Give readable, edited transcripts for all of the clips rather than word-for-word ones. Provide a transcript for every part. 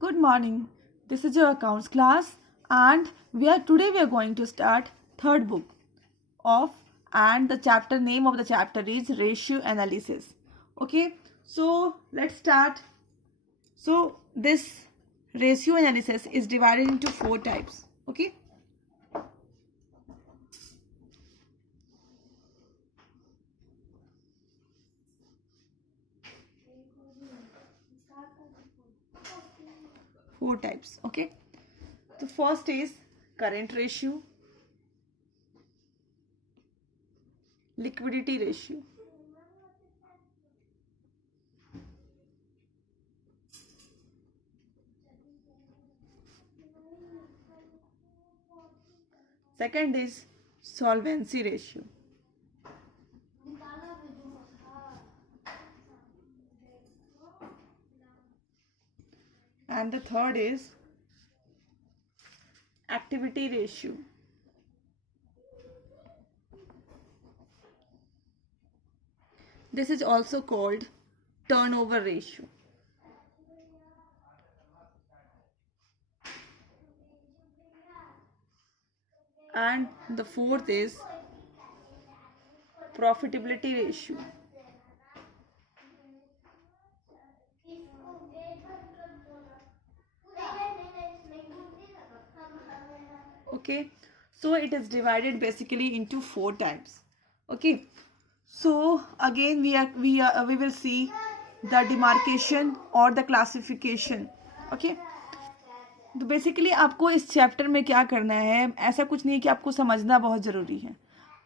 Good morning. This is your accounts class and today we are going to start third book of and the chapter name of the chapter is ratio analysis. Okay, so let's start. So this ratio analysis is divided into four types. Okay. Four types. Okay. The first is current ratio, liquidity ratio, second is solvency ratio, and the third is activity ratio. This is also called turnover ratio. And the fourth is profitability ratio. Okay, so it is divided basically into four types. Okay, so again we will see the demarcation or the classification. Okay, तो basically आपको इस chapter में क्या करना है, ऐसा कुछ नहीं है कि आपको समझना बहुत ज़रूरी है,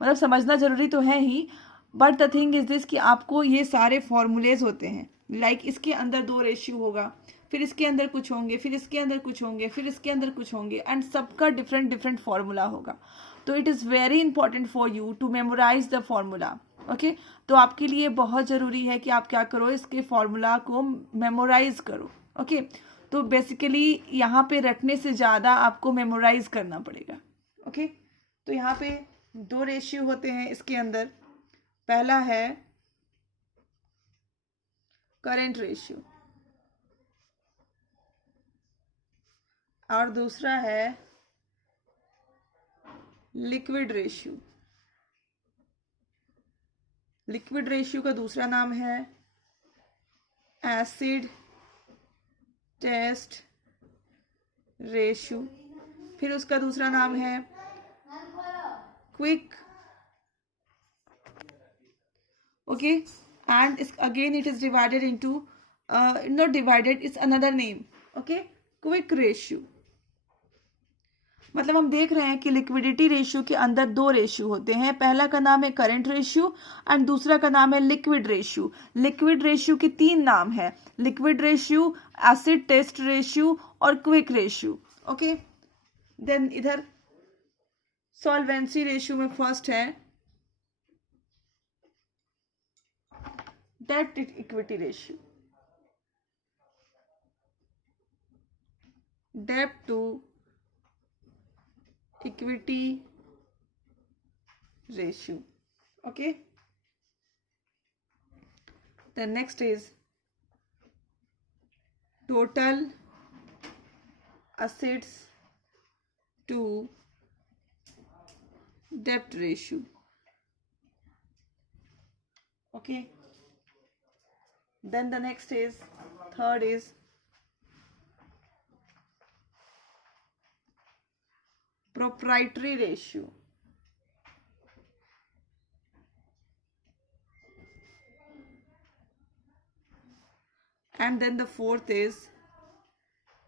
मतलब समझना ज़रूरी तो है ही, but the thing is this कि आपको ये सारे फॉर्मूलेज होते हैं, लाइक इसके अंदर दो रेशियो होगा, फिर इसके अंदर कुछ होंगे, फिर इसके अंदर कुछ होंगे, फिर इसके अंदर कुछ होंगे, एंड सबका डिफरेंट डिफरेंट फार्मूला होगा. तो it is very important for you to memorise the formula. Okay, तो आपके लिए बहुत ज़रूरी है कि आप क्या करो, इसके फार्मूला को मेमोराइज करो. ओके, तो बेसिकली यहाँ पे रटने से ज़्यादा आपको मेमोराइज करना पड़ेगा. ओके, तो यहाँ पे दो रेशियो होते हैं इसके अंदर. पहला है करंट रेशियो और दूसरा है लिक्विड रेशियो. लिक्विड रेशियो का दूसरा नाम है एसिड टेस्ट रेशियो, फिर उसका दूसरा नाम है quick. Okay, and again it is divided into not divided, it's another name. okay, quick ratio. मतलब हम देख रहे हैं कि लिक्विडिटी रेशियो के अंदर दो रेशियो होते हैं. पहला का नाम है करंट रेशियो एंड दूसरा का नाम है लिक्विड रेशियो. लिक्विड रेशियो के तीन नाम है: liquid ratio, acid test ratio और क्विक रेशियो. ओके, देन इधर सॉल्वेंसी रेशियो में फर्स्ट है debt equity ratio, debt to equity ratio. Okay, the next is total assets to debt ratio. Okay, then the next is third is proprietary ratio. And then the fourth is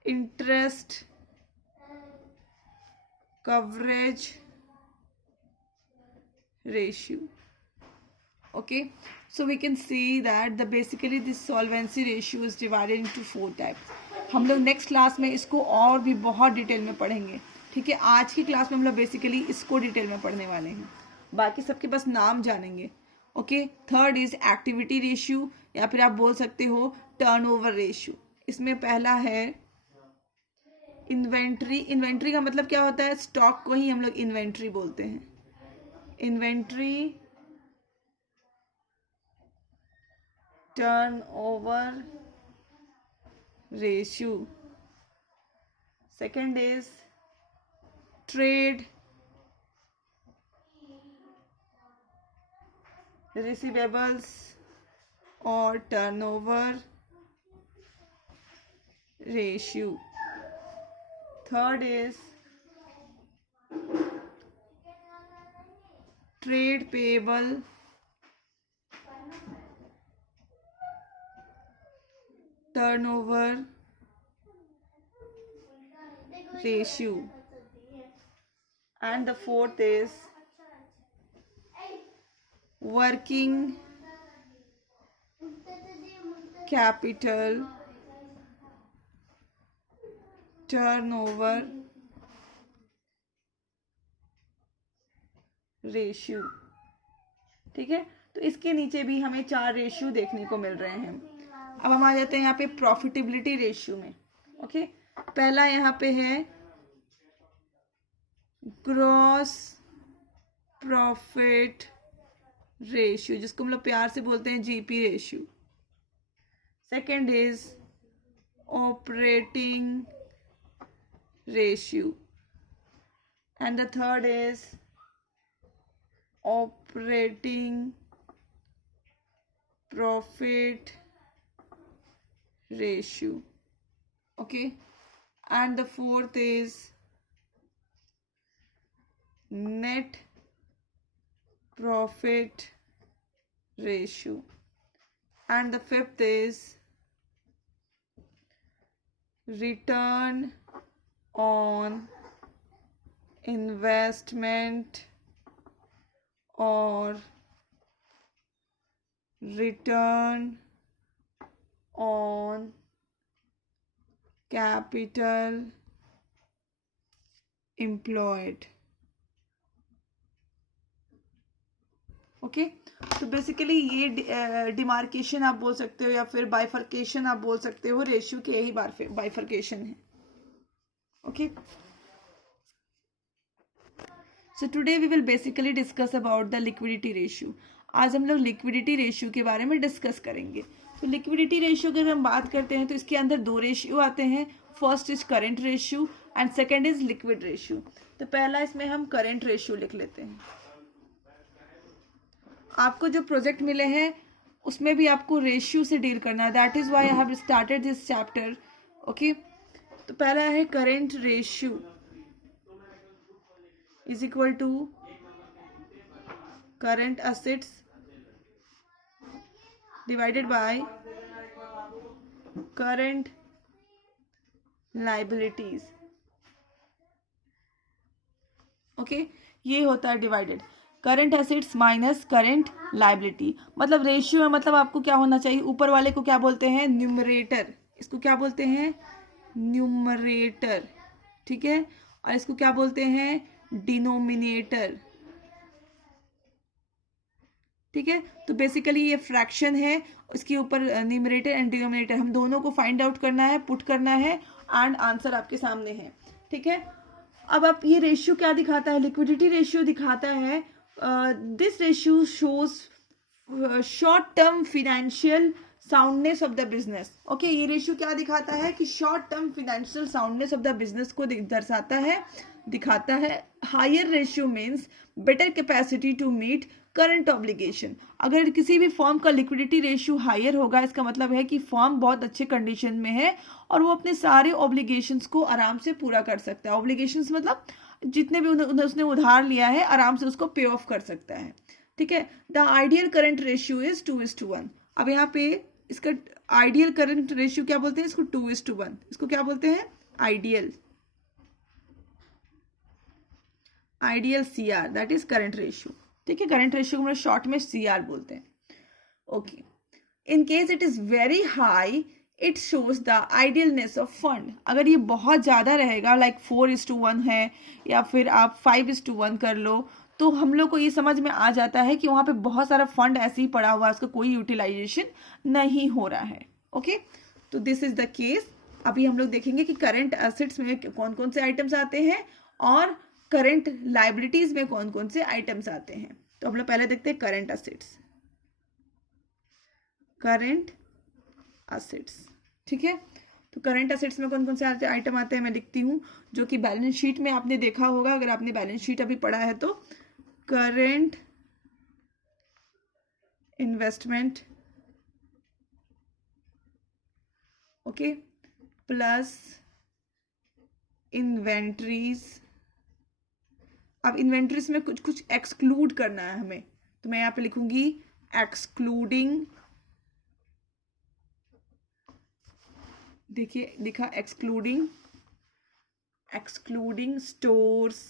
interest coverage ratio. Okay, so we can see that the basically this solvency ratio is divided into four types. हम लोग next class में इसको और भी बहुत detail में पढ़ेंगे. ठीक है, आज की क्लास में हम लोग बेसिकली इसको डिटेल में पढ़ने वाले हैं, बाकी सबके बस नाम जानेंगे. Okay, third is activity ratio या फिर आप बोल सकते हो टर्नओवर रेशियो. इसमें पहला है इन्वेंट्री. इन्वेंट्री का मतलब क्या होता है, स्टॉक को ही हम लोग इन्वेंट्री बोलते हैं. Inventory turnover ratio. Second is trade receivables or turnover ratio. Third is trade payable turnover ratio. And the fourth is working capital turnover ratio. ठीक है, तो इसके नीचे भी हमें 4 रेशियो देखने को मिल रहे हैं. अब हम आ जाते हैं यहाँ पे प्रॉफिटेबिलिटी रेशियो में. ओके, पहला यहाँ पे है ग्रॉस प्रॉफिट रेशियो, जिसको हम लोग प्यार से बोलते हैं GP ratio. Second is operating ratio and the third is operating profit ratio. Okay, and the fourth is net profit ratio, and the fifth is return on investment or return on capital employed. Okay, तो basically ये demarcation आप बोल सकते हो या फिर bifurcation आप बोल सकते हो. रेशियो के यही बाइफर्केशन है. Okay, so today we will basically discuss about the liquidity ratio. आज हम लोग लिक्विडिटी रेशियो के बारे में डिस्कस करेंगे. तो लिक्विडिटी रेशियो अगर हम बात करते हैं तो इसके अंदर 2 रेशियो आते हैं. First is current ratio and second is liquid ratio. तो पहला इसमें हम करेंट रेशियो लिख लेते हैं. आपको जो प्रोजेक्ट मिले हैं उसमें भी आपको रेशियो से डील करना है. That is why I have started this chapter. Okay, तो पहला है current ratio is equal to current assets divided by current liabilities. Okay, ये होता है divided current assets minus current liability. मतलब रेशियो में मतलब आपको क्या होना चाहिए, ऊपर वाले को क्या बोलते हैं, न्यूमरेटर. इसको क्या बोलते हैं, न्यूमरेटर. ठीक है, और इसको क्या बोलते हैं, डिनोमिनेटर. ठीक है, तो बेसिकली ये फ्रैक्शन है, इसके ऊपर न्यूमरेटर एंड डिनोमिनेटर हम दोनों को फाइंड आउट करना है, पुट करना है एंड आंसर आपके सामने है. ठीक है, अब आप ये रेशियो क्या दिखाता है, लिक्विडिटी रेशियो दिखाता है. This ratio shows short term financial soundness of the business. Okay, ये रेशियो क्या दिखाता है कि short term financial soundness of the business को दर्शाता है, दिखाता है. Higher ratio means better capacity to meet current obligation. अगर किसी भी फर्म का लिक्विडिटी रेशियो हायर होगा, इसका मतलब है कि फर्म बहुत अच्छे कंडीशन में है और वो अपने सारे ऑब्लिगेशंस को आराम से पूरा कर सकता है. ऑब्लिगेशंस मतलब जितने भी उसने उधार लिया है आराम से उसको पे ऑफ कर सकता है. ठीक है, the ideal current ratio is 2:1. अब यहाँ पे इसका आइडियल करंट रेशियो क्या बोलते हैं, इसको 2:1. इसको क्या बोलते हैं, ideal CR, that is current ratio. ठीक है, करंट रेशियो को हम शॉर्ट में CR बोलते हैं. Okay, in case it is very high it shows the idleness of fund. अगर ये बहुत ज़्यादा रहेगा, लाइक 4:1 है या फिर आप 5:1 कर लो, तो हम लोग को ये समझ में आ जाता है कि वहाँ पे बहुत सारा फंड ऐसे ही पड़ा हुआ है, उसका कोई यूटिलाइजेशन नहीं हो रहा है. ओके, तो दिस इज द केस. अभी हम लोग देखेंगे कि करंट एसेट्स में कौन कौन से आइटम्स आते हैं और करंट लाइबिलिटीज में कौन कौन से आइटम्स आते हैं. तो हम लोग पहले देखते हैं करंट एसेट्स. करंट एसेट्स, ठीक है, तो करंट एसेट्स में कौन कौन से आइटम आते हैं मैं लिखती हूँ, जो कि बैलेंस शीट में आपने देखा होगा, अगर आपने बैलेंस शीट अभी पढ़ा है तो। Current investment, okay, plus inventories. अब इन्वेंट्रीज में कुछ कुछ एक्सक्लूड करना है हमें, तो मैं यहाँ पे लिखूंगी एक्सक्लूडिंग, देखिए लिखा excluding, excluding stores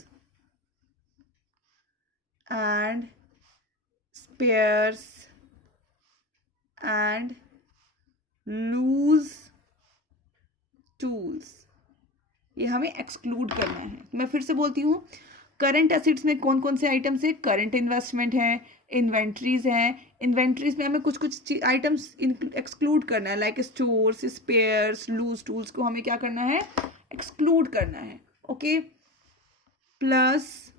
and spares and loose tools, ये हमें एक्सक्लूड करना है। मैं फिर से बोलती हूँ, करंट एसेट्स में कौन कौन से आइटम्स है, करंट इन्वेस्टमेंट है, इन्वेंट्रीज हैं, इन्वेंट्रीज में हमें कुछ कुछ आइटम्स एक्सक्लूड करना है, like stores, spares, loose tools को हमें क्या करना है, एक्सक्लूड करना है, okay. Plus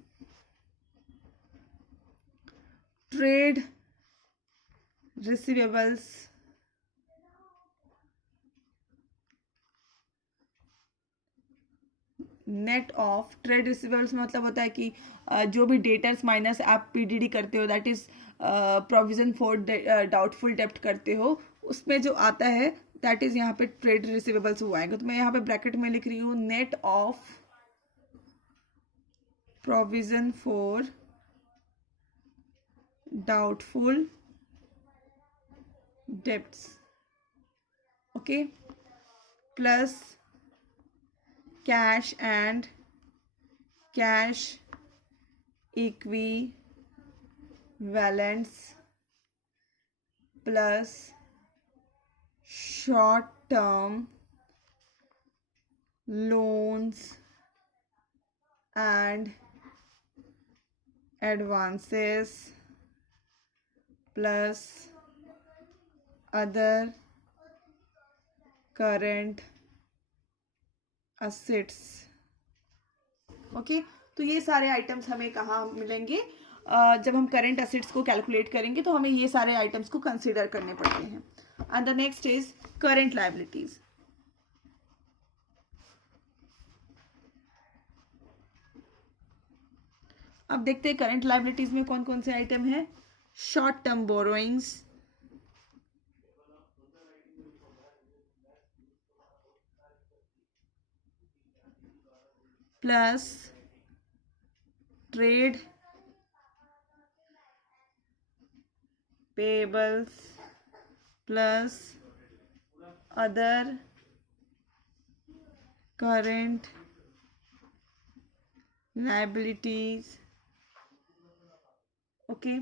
trade receivables, net of trade receivables में मतलब होता है कि जो भी डेटर्स माइनस आप पीडीडी करते हो, that is provision for doubtful डेप्ट करते हो, उसमें जो आता है दैट इज यहाँ पे ट्रेड रिसीवेबल्स हुआ आएगा। तो मैं यहाँ पे ब्रैकेट में लिख रही हूँ net of provision for doubtful debts, okay, plus cash and cash equivalents, plus short term loans and advances, plus other current assets, okay. तो ये सारे आइटम्स हमें कहाँ मिलेंगे, जब हम करंट असेट्स को कैलकुलेट करेंगे तो हमें ये सारे आइटम्स को कंसीडर करने पड़ते हैं। And the next is current liabilities. अब देखते हैं करंट लायबिलिटीज में कौन कौन से आइटम है। Short term borrowings, plus trade payables, plus other current liabilities, okay,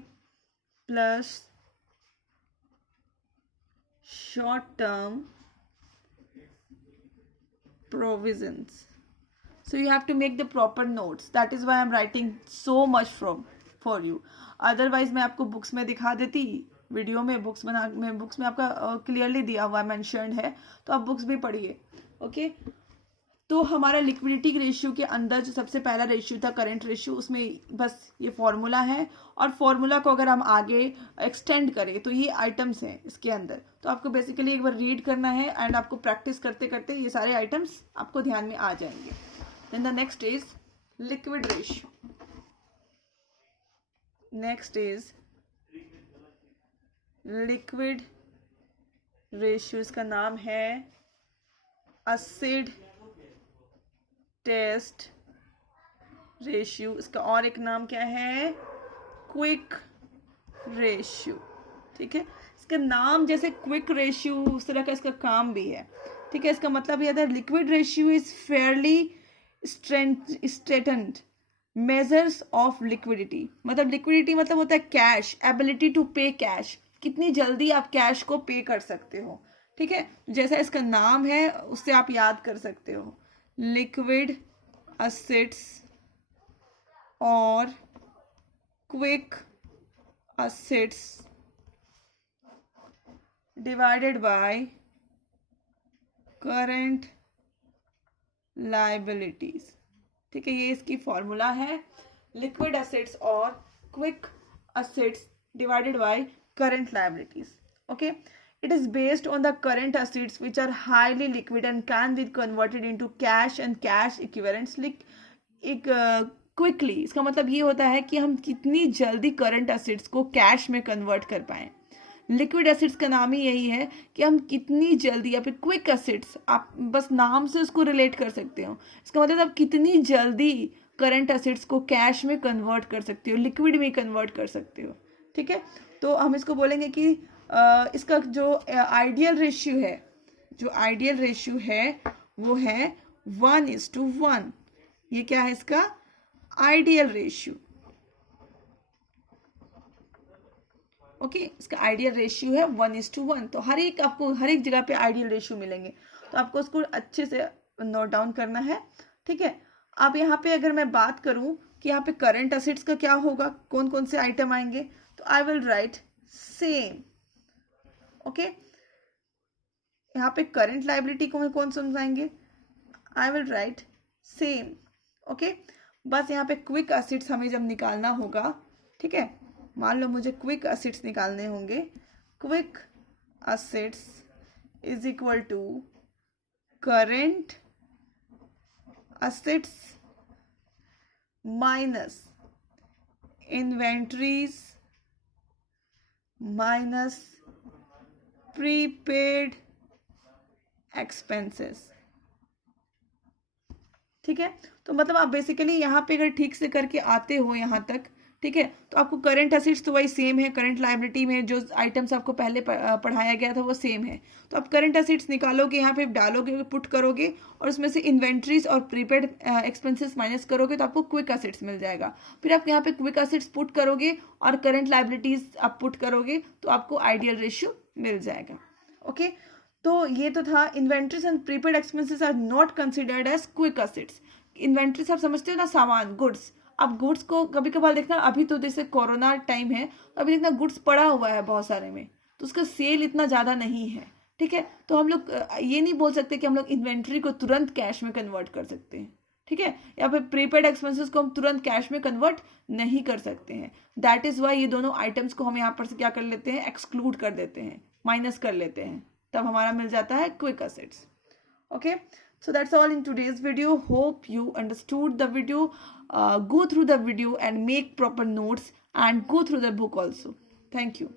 plus short term provisions. So you have to make the proper notes. That is why I'm writing so much for you. Otherwise मैं आपको books में दिखा देती, video में books में आपका clearly दिया हुआ मेंशन्ड है, तो आप बुक्स भी पढ़िए, ओके। तो हमारा लिक्विडिटी रेशियो के अंदर जो सबसे पहला रेशियो था करंट रेशियो, उसमें बस ये फॉर्मूला है, और फॉर्मूला को अगर हम आगे एक्सटेंड करें तो ये आइटम्स हैं इसके अंदर। तो आपको बेसिकली एक बार रीड करना है एंड आपको प्रैक्टिस करते करते ये सारे आइटम्स आपको ध्यान में आ जाएंगे। Then the next is liquid ratio. Next is liquid ratio, इसका नाम है एसिड टेस्ट रेशियो, इसका और एक नाम क्या है, क्विक रेशियो, ठीक है। इसका नाम जैसे क्विक रेशियो, उस तरह का इसका काम भी है, ठीक है। इसका मतलब ये है liquid ratio is fairly stringent measures of liquidity. मतलब लिक्विडिटी मतलब होता है cash, ability to pay cash, कितनी जल्दी आप कैश को पे कर सकते हो, ठीक है। जैसा इसका नाम है उससे आप याद कर सकते हो, लिक्विड असेट्स और quick assets divided by current liabilities, ठीक है। ये इसकी फॉर्मूला है, लिक्विड असेट्स और quick assets divided by current liabilities, okay. It is based on the current assets which are highly liquid and can be converted into cash and cash equivalents quickly. इसका मतलब ये होता है कि हम कितनी जल्दी करंट एसेट्स को कैश में कन्वर्ट कर पाएं. लिक्विड एसिड्स का नाम ही यही है कि हम कितनी जल्दी, या फिर क्विक एसिड्स, आप बस नाम से उसको रिलेट कर सकते हो. इसका मतलब आप कितनी जल्दी करंट एसिड्स को कैश में कन्वर्ट कर सकते हो, लिक्विड में कन्वर्ट कर सकते हो. ठीक है, तो हम इसको बोलेंगे कि इसका जो आइडियल रेशियो है, वो है 1:1. ये क्या है इसका आइडियल रेशियो. ओके, इसका आइडियल रेशियो है 1:1. तो आपको हर एक जगह पे आइडियल रेशियो मिलेंगे, तो आपको उसको अच्छे से नोट डाउन करना है. ठीक है, अब यहाँ पे अगर मैं बात करूँ कि यहाँ पे करंट एसेट्स का क्या होगा, कौन कौन से आइटम आएंगे, तो I will write same. Okay, यहाँ पे करंट लाइबिलिटी को कौन समझाएंगे, I will write same. Okay, बस यहाँ पे क्विक एसिड्स हमें जब निकालना होगा, ठीक है, मान लो मुझे क्विक एसिड्स निकालने होंगे. Quick assets is equal to current assets minus inventories minus prepaid expenses. ठीक है, तो मतलब आप बेसिकली यहाँ पे अगर ठीक से करके आते हो यहाँ तक, ठीक है, तो आपको करंट एसेट्स तो वही सेम है, करंट लायबिलिटी में जो आइटम्स आपको पहले पढ़ाया गया था वो सेम है. तो आप करंट एसेट्स निकालोगे, यहाँ पे डालोगे, पुट करोगे, और उसमें से इन्वेंट्रीज और प्रीपेड एक्सपेंसेस माइनस करोगे, तो आपको क्विक एसेट्स मिल जाएगा. फिर आप यहाँ पे क्विक एसेट्स पुट करोगे और करंट लायबिलिटीज आप पुट करोगे, तो आपको आइडियल रेशियो मिल जाएगा. ओके, तो ये तो था inventories and prepaid expenses are not considered as quick assets. Inventories आप समझते हो ना, सामान, गुड्स. अब गुड्स को कभी कभार देखना, अभी तो जैसे कोरोना टाइम है, अभी देखना गुड्स पड़ा हुआ है बहुत सारे में, तो उसका सेल इतना ज़्यादा नहीं है. ठीक है, तो हम लोग ये नहीं बोल सकते कि हम लोग इन्वेंट्री को तुरंत कैश में कन्वर्ट कर सकते हैं. ठीक है, या फिर प्रीपेड एक्सपेंसेस को हम तुरंत कैश में कन्वर्ट नहीं कर सकते हैं. दैट इज वाई ये दोनों आइटम्स को हम यहाँ पर से क्या कर लेते हैं, एक्सक्लूड कर देते हैं, माइनस कर लेते हैं, तब हमारा मिल जाता है quick assets. Okay, so that's all in today's video. Hope you understood the video. Go through the video and make proper notes and go through the book also. Thank you.